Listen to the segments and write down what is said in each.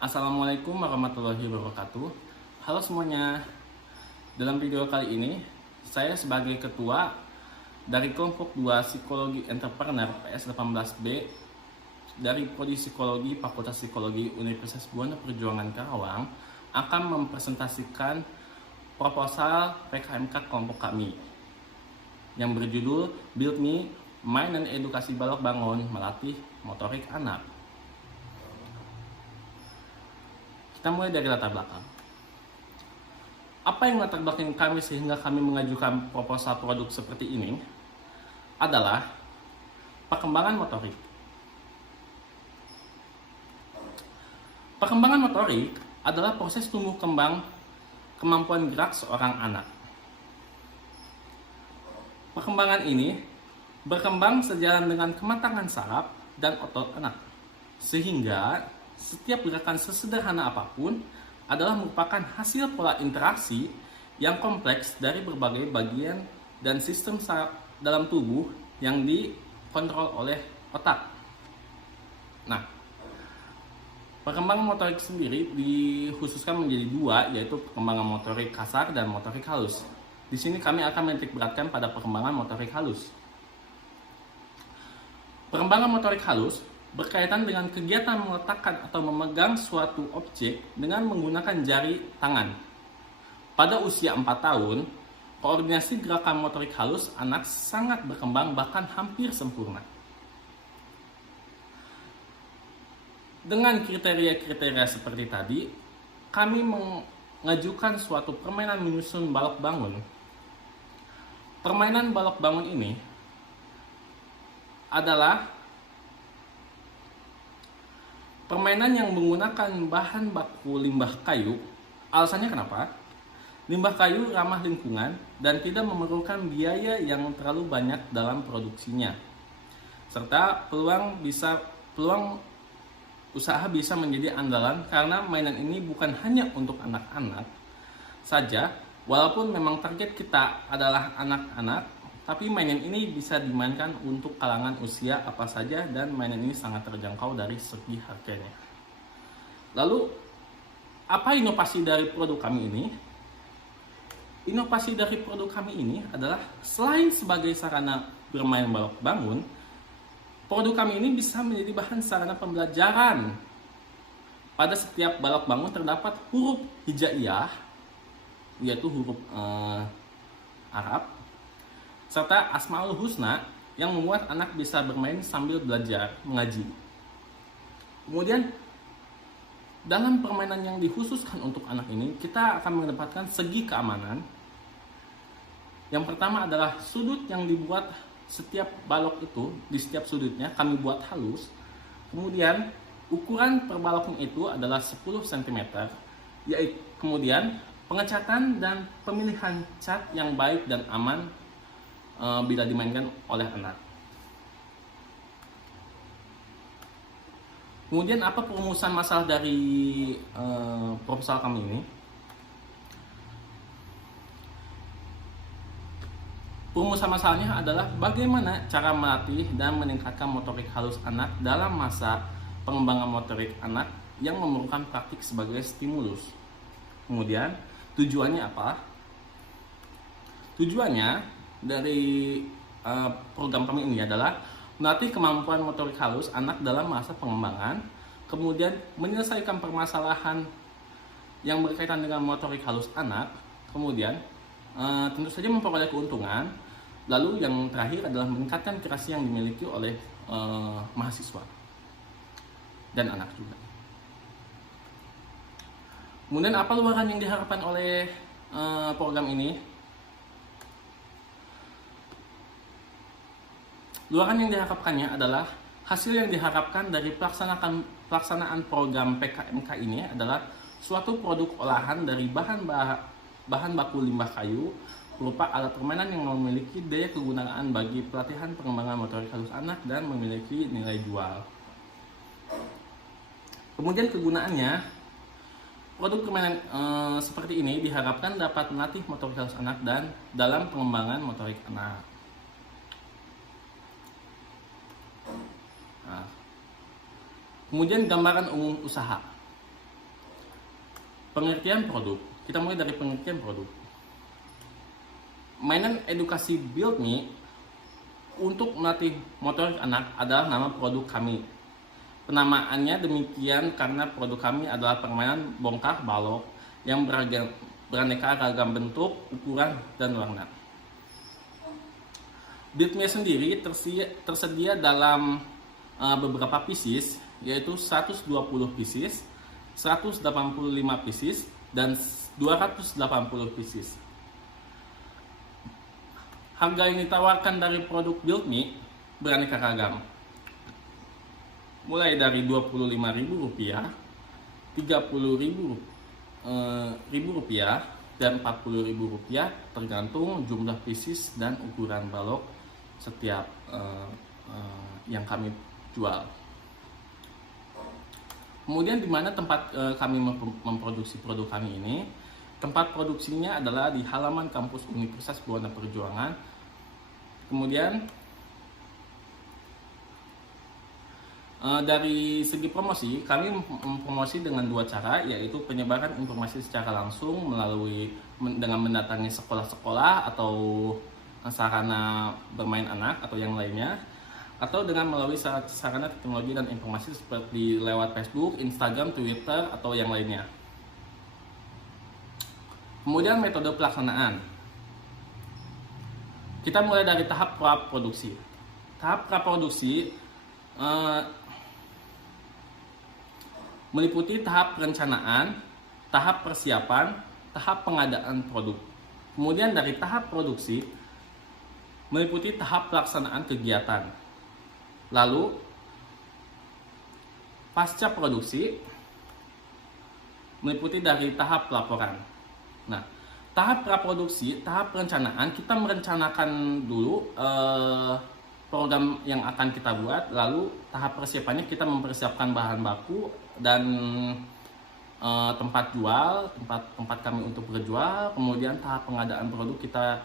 Assalamualaikum warahmatullahi wabarakatuh. Halo semuanya. Dalam video kali ini, saya sebagai ketua dari kelompok 2 Psikologi Entrepreneur PS18B dari Prodi Psikologi Fakultas Psikologi Universitas Buana Perjuangan Karawang akan mempresentasikan proposal PKMK kelompok kami yang berjudul Build Me, Main dan Edukasi Balok Bangun Melatih Motorik Anak. Kita mulai dari latar belakang. Apa yang latar belakang kami sehingga kami mengajukan proposal produk seperti ini adalah perkembangan motorik. Perkembangan motorik adalah proses tumbuh kembang kemampuan gerak seorang anak. Perkembangan ini berkembang sejalan dengan kematangan saraf dan otot anak, sehingga setiap gerakan sesederhana apapun adalah merupakan hasil pola interaksi yang kompleks dari berbagai bagian dan sistem saraf dalam tubuh yang dikontrol oleh otak. Nah, perkembangan motorik sendiri dikhususkan menjadi dua, yaitu perkembangan motorik kasar dan motorik halus. Di sini kami akan menitik beratkan pada perkembangan motorik halus. Perkembangan motorik halus berkaitan dengan kegiatan meletakkan atau memegang suatu objek dengan menggunakan jari tangan. Pada usia 4 tahun, koordinasi gerakan motorik halus anak sangat berkembang bahkan hampir sempurna. Dengan kriteria-kriteria seperti tadi, kami mengajukan suatu permainan menyusun balok bangun. Permainan balok bangun ini adalah permainan yang menggunakan bahan baku limbah kayu. Alasannya kenapa? Limbah kayu ramah lingkungan dan tidak memerlukan biaya yang terlalu banyak dalam produksinya. Serta peluang usaha bisa menjadi andalan karena mainan ini bukan hanya untuk anak-anak saja, walaupun memang target kita adalah anak-anak, tapi mainan ini bisa dimainkan untuk kalangan usia apa saja dan mainan ini sangat terjangkau dari segi harganya. Lalu, apa inovasi dari produk kami ini? Inovasi dari produk kami ini adalah selain sebagai sarana bermain balok bangun, produk kami ini bisa menjadi bahan sarana pembelajaran. Pada setiap balok bangun terdapat huruf hijaiyah, yaitu huruf Arab, serta Asmaul Husna yang membuat anak bisa bermain sambil belajar mengaji. Kemudian dalam permainan yang dikhususkan untuk anak ini, kita akan mendapatkan segi keamanan. Yang pertama adalah sudut yang dibuat setiap balok itu, di setiap sudutnya kami buat halus. Kemudian ukuran per baloknya itu adalah 10 cm. Yaitu kemudian pengecatan dan pemilihan cat yang baik dan aman bila dimainkan oleh anak. Kemudian apa perumusan masalah dari proposal kami ini? Perumusan masalahnya adalah bagaimana cara melatih dan meningkatkan motorik halus anak dalam masa pengembangan motorik anak yang memerlukan praktik sebagai stimulus. Kemudian tujuannya apa? Tujuannya dari program kami ini adalah melatih kemampuan motorik halus anak dalam masa pengembangan, kemudian menyelesaikan permasalahan yang berkaitan dengan motorik halus anak, kemudian tentu saja memperoleh keuntungan, lalu yang terakhir adalah meningkatkan kreasi yang dimiliki oleh mahasiswa dan anak juga. Kemudian apa luaran yang diharapkan oleh program ini? Luaran yang diharapkannya adalah hasil yang diharapkan dari pelaksanaan program PKMK ini adalah suatu produk olahan dari bahan baku limbah kayu berupa alat permainan yang memiliki daya kegunaan bagi pelatihan pengembangan motorik halus anak dan memiliki nilai jual. Kemudian kegunaannya, produk permainan seperti ini diharapkan dapat melatih motorik halus anak dan dalam pengembangan motorik anak. Nah, kemudian gambaran umum usaha. Pengertian produk. Kita mulai dari pengertian produk. Mainan edukasi Build Me untuk melatih motorik anak adalah nama produk kami. Penamaannya demikian karena produk kami adalah permainan bongkar balok yang beraneka ragam bentuk, ukuran, dan warna. Build Me sendiri tersedia dalam beberapa pieces, yaitu 120 pieces, 185 pieces, dan 280 pieces. Harga yang ditawarkan dari produk Build Me beraneka ragam, mulai dari Rp25.000, Rp30.000, dan Rp40.000 tergantung jumlah pieces dan ukuran balok setiap yang kami jual. Kemudian di mana tempat kami memproduksi produk kami ini? Tempat produksinya adalah di halaman kampus Universitas Buana Perjuangan. Kemudian dari segi promosi, kami mempromosi dengan dua cara, yaitu penyebaran informasi secara langsung dengan mendatangi sekolah-sekolah atau sarana bermain anak atau yang lainnya, atau dengan melalui sarana teknologi dan informasi seperti lewat Facebook, Instagram, Twitter, atau yang lainnya. Kemudian metode pelaksanaan. Kita mulai dari tahap praproduksi. Tahap praproduksi meliputi tahap perencanaan, tahap persiapan, tahap pengadaan produk. Kemudian dari tahap produksi meliputi tahap pelaksanaan kegiatan. Lalu pasca produksi meliputi dari tahap pelaporan. Nah, tahap praproduksi, tahap perencanaan, kita merencanakan dulu program yang akan kita buat. Lalu tahap persiapannya kita mempersiapkan bahan baku dan tempat jual, tempat kami untuk berjual. Kemudian tahap pengadaan produk kita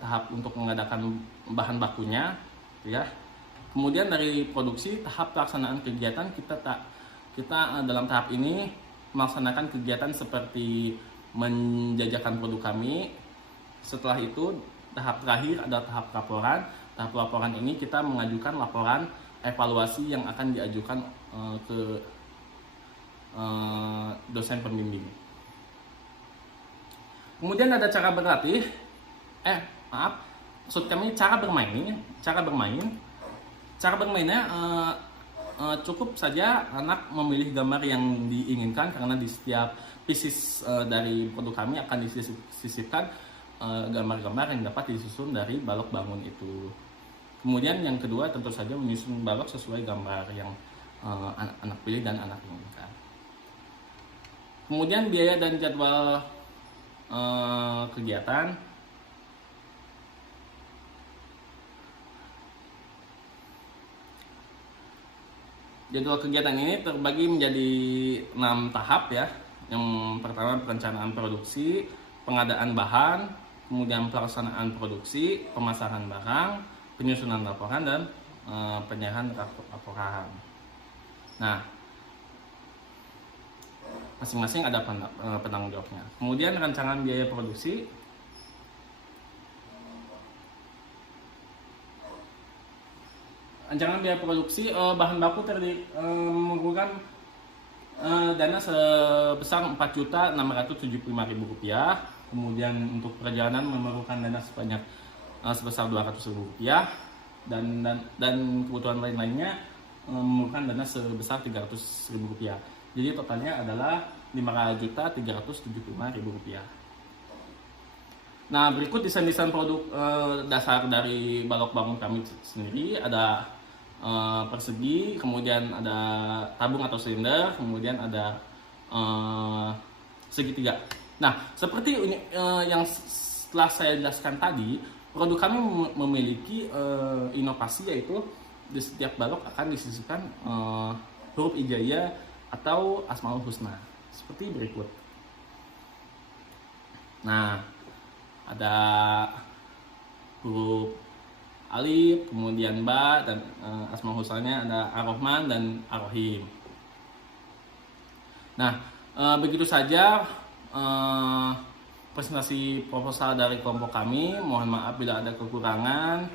tahap untuk mengadakan bahan bakunya, ya. Kemudian dari produksi, tahap pelaksanaan kegiatan kita dalam tahap ini melaksanakan kegiatan seperti menjajakan produk kami. Setelah itu tahap terakhir adalah tahap laporan. Tahap laporan ini kita mengajukan laporan evaluasi yang akan diajukan ke dosen pembimbing. Kemudian ada cara berlatih. Maksud kami cara bermain. Cara bermainnya cukup saja anak memilih gambar yang diinginkan, karena di setiap pieces dari produk kami akan disisipkan gambar-gambar yang dapat disusun dari balok bangun itu. Kemudian yang kedua tentu saja menyusun balok sesuai gambar yang anak pilih dan anak inginkan. Kemudian biaya dan jadwal kegiatan. Jadwal kegiatan ini terbagi menjadi 6 tahap, ya. Yang pertama perencanaan produksi, pengadaan bahan, kemudian pelaksanaan produksi, pemasaran barang, penyusunan laporan, dan penyerahan laporan. Nah, masing-masing ada penanggung jawabnya. Kemudian rancangan biaya produksi. Rancangan biaya produksi, bahan baku memerlukan dana sebesar Rp4.675.000. Kemudian untuk perjalanan memerlukan dana sebesar Rp200.000, dan kebutuhan lainnya memerlukan dana sebesar Rp300.000. Jadi totalnya adalah Rp5.375.000. Nah, berikut desain-desain produk dasar dari balok bangun kami sendiri. Ada persegi, kemudian ada tabung atau silinder, kemudian ada segitiga. Nah, seperti yang setelah saya jelaskan tadi, produk kami memiliki inovasi, yaitu di setiap balok akan disisipkan huruf hijaiyah atau Asmaul Husna seperti berikut. Nah, ada huruf alif, kemudian ba, dan Asmaul Husnanya ada Ar-Rahman dan Ar-Rahim. Nah, Begitu saja presentasi proposal dari kelompok kami. Mohon maaf bila ada kekurangan.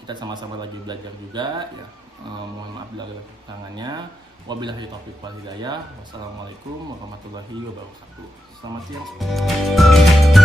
Kita sama-sama lagi belajar juga ya. Mohon maaf bila ada kekurangannya. Wabillahi taufiq wal hidayah. Wassalamualaikum warahmatullahi wabarakatuh. Selamat siang.